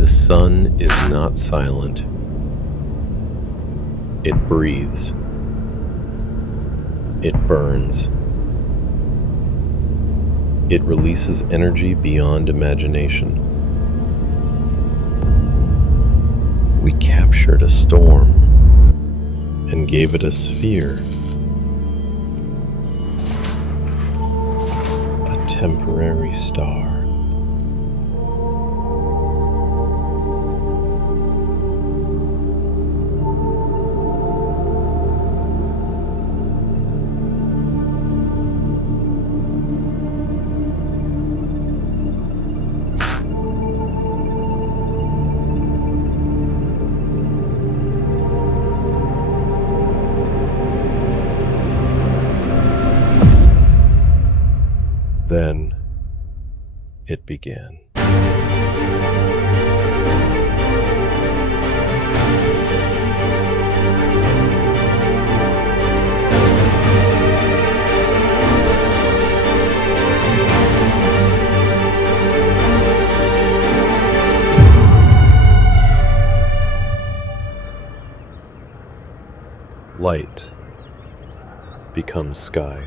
The sun is not silent. It breathes. It burns. It releases energy beyond imagination. We captured a storm and gave it a sphere, a temporary star. Then it began. Light becomes sky.